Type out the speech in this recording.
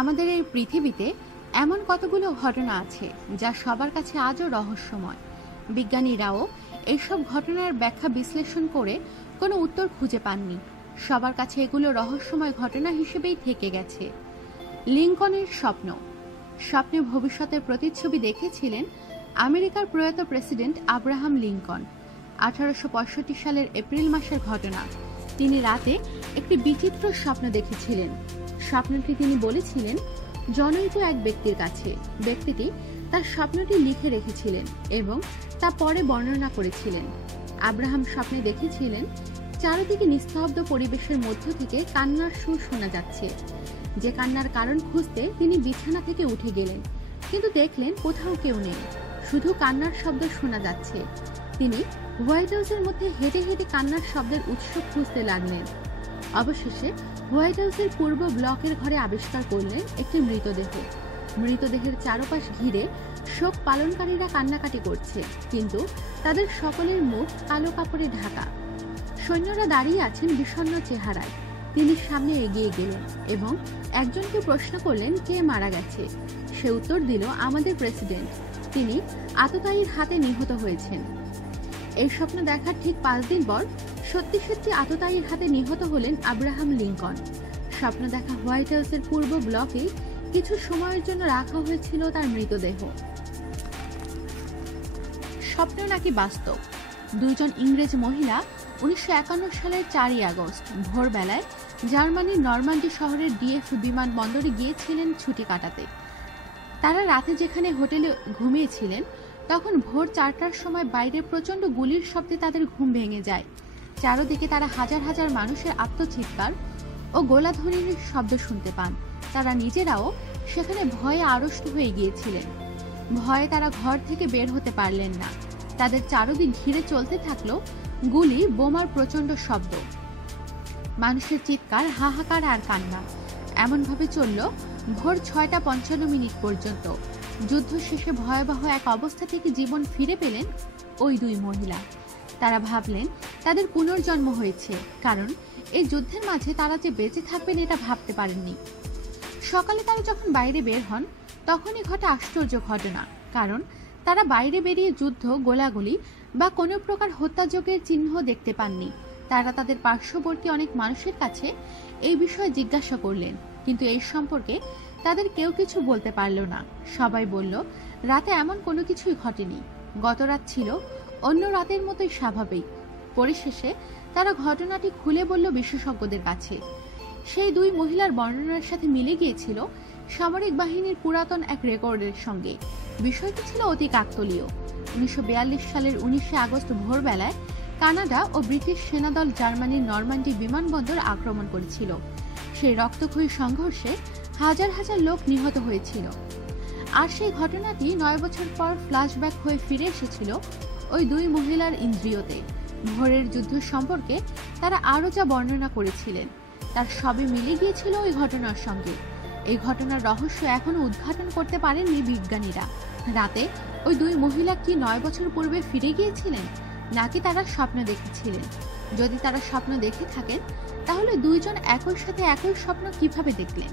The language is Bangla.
আমাদের এই পৃথিবীতে এমন কতগুলো ঘটনা আছে যা সবার কাছে আজও রহস্যময়? বিজ্ঞানীরাও এইসব ঘটনার ব্যাখ্যা বিশ্লেষণ করে কোনো উত্তর খুঁজে পাননি। সবার কাছে এগুলো রহস্যময় ঘটনা হিসেবেই থেকে গেছে। লিঙ্কনের স্বপ্ন। স্বপ্নে ভবিষ্যতের প্রতিচ্ছবি দেখেছিলেন আমেরিকার প্রয়াত প্রেসিডেন্ট আব্রাহাম লিঙ্কন আঠারোশো পঁয়ষট্টি সালের এপ্রিল মাসের ঘটনা। তিনি রাতে একটি বিচিত্র স্বপ্ন দেখেছিলেন। স্বপ্নটি তিনি বলেছিলেন, জনৈক এক ব্যক্তির কাছে। ব্যক্তিটি তার স্বপ্নটি লিখে রেখেছিলেন এবং তা পরে বর্ণনা করেছিলেন। আব্রাহাম স্বপ্নে দেখেছিলেন, চারিদিকে নিস্তব্ধ পরিবেশের মধ্য থেকে কান্নার সুর শোনা যাচ্ছে। যে কান্নার কারণ খুঁজতে তিনি বিছানা থেকে উঠে গেলেন, কিন্তু দেখলেন কোথাও কেউ নেই। শুধু কান্নার শব্দ শোনা যাচ্ছে। তিনি হোয়াইট হাউসের মধ্যে হেঁটে হেঁটে কান্নার শব্দের উৎস খুঁজতে লাগলেন। অবশেষে হোয়াইট হাউসের পূর্ব ব্লকের ঘরে আবিষ্কার করলেন একটি মৃতদেহ। মৃতদেহের চারপাশ ঘিরে শোক পালনকারীরা কান্নাকাটি করছে, কিন্তু তাদের সকলের মুখ কালো কাপড়ে ঢাকা। সৈন্যরা দাঁড়িয়ে আছেন বিষণ্ণ চেহারায়। তিনি সামনে এগিয়ে গেলেন এবং একজনকে প্রশ্ন করলেন, কে মারা গেছে? সে উত্তর দিল, আমাদের প্রেসিডেন্ট। তিনি আততায়ীর হাতে নিহত হয়েছেন। এই স্বপ্ন দেখার ঠিক পাঁচ দিন পর সত্যি সত্যি আততায়ীর হাতে নিহত হলেন আব্রাহাম লিঙ্কন। স্বপ্ন দেখা হোয়াইট হাউসের পূর্ব ব্লকে কিছু সময়ের জন্য রাখা হয়েছিল তার মৃতদেহ। স্বপ্ন নাকি বাস্তব? দুইজন ইংরেজ মহিলা উনিশশো একান্ন সালের চারই আগস্ট, ভোরবেলায় জার্মানির নরমান্ডি শহরের ডিএফ বিমানবন্দরে গিয়েছিলেন ছুটি কাটাতে। তারা রাতে যেখানে হোটেলে ঘুমিয়েছিলেন তখন ভোর চারটার সময় বাইরে প্রচণ্ড গুলির শব্দে তাদের ঘুম ভেঙে যায়। চারদিকে তারা হাজার হাজার মানুষের আত্মচিৎকার ও গোলাধ্বনির শব্দ শুনতে পান। তারা নিজেরাও সেখানে ভয়ে আড়ষ্ট হয়ে গিয়েছিলেন। ভয়ে তারা ঘর থেকে বের হতে পারলেন না। তাদের চারদিক ঘিরে চলতে থাকল গুলি, বোমার প্রচণ্ড শব্দ। মানুষের চিৎকার, হাহাকার আর কান্না এমনভাবে চলল ভোর ছয়টা পঞ্চান্ন মিনিট পর্যন্ত। যুদ্ধ শেষে ভয়াবহ এক অবস্থা থেকে জীবন ফিরে পেলেন ওই দুই মহিলা। তারা ভাবলেন, তাদের পুনর্জন্ম হয়েছে, কারণ এই যুদ্ধের মাঝে তারা যে বেঁচে থাকবেন এটা ভাবতে পারেননি। সকালে তারা যখন বাইরে বের হন, তখনই ঘটে আশ্চর্য ঘটনা, কারণ তারা বাইরে বেরিয়ে যুদ্ধ, গোলাগুলি বা কোনো প্রকার হত্যাযোগের চিহ্ন দেখতে পাননি। তারা তাদের পার্শ্ববর্তী অনেক মানুষের কাছে এই বিষয়ে জিজ্ঞাসা করলেন, কিন্তু এই সম্পর্কে তাদের কেউ কিছু বলতে পারল না। সবাই বলল, রাতে এমন কোনো কিছুই ঘটেনি। গত রাত ছিল, অন্য রাতের মতোই স্বাভাবিক। পরিশেষে তারা ঘটনাটি খুলে বলল বিশেষজ্ঞদের কাছে। সেই দুই মহিলার বর্ণনার সাথে মিলে গিয়েছিল সামরিক বাহিনীর পুরাতন এক রেকর্ডের সঙ্গে। বিষয়টি ছিল অতি কাকতলীয়। উনিশশো বিয়াল্লিশ সালের উনিশে আগস্ট ভোরবেলায় কানাডা ও ব্রিটিশ সেনাদল জার্মানির নরমান্ডি বিমানবন্দর আক্রমণ করেছিল। সেই রক্তক্ষয়ী সংঘর্ষে হাজার হাজার লোক নিহত হয়েছিল। আর সেই ঘটনাটি নয় বছর পর ফ্ল্যাশব্যাক হয়ে ফিরে এসেছিল ওই দুই মহিলার ইন্দ্রিয়তে। ভোরের যুদ্ধ সম্পর্কে তারা আরও যা বর্ণনা করেছিলেন, তার সবে মিলে গিয়েছিল ওই ঘটনার সঙ্গে। এই ঘটনার রহস্য এখনও উদ্ঘাটন করতে পারেননি বিজ্ঞানীরা। রাতে ওই দুই মহিলা কি নয় বছর পূর্বে ফিরে গিয়েছিলেন, নাকি তারা স্বপ্ন দেখেছিলেন? যদি তারা স্বপ্ন দেখে থাকেন, তাহলে দুইজন একই সাথে একই স্বপ্ন কীভাবে দেখলেন?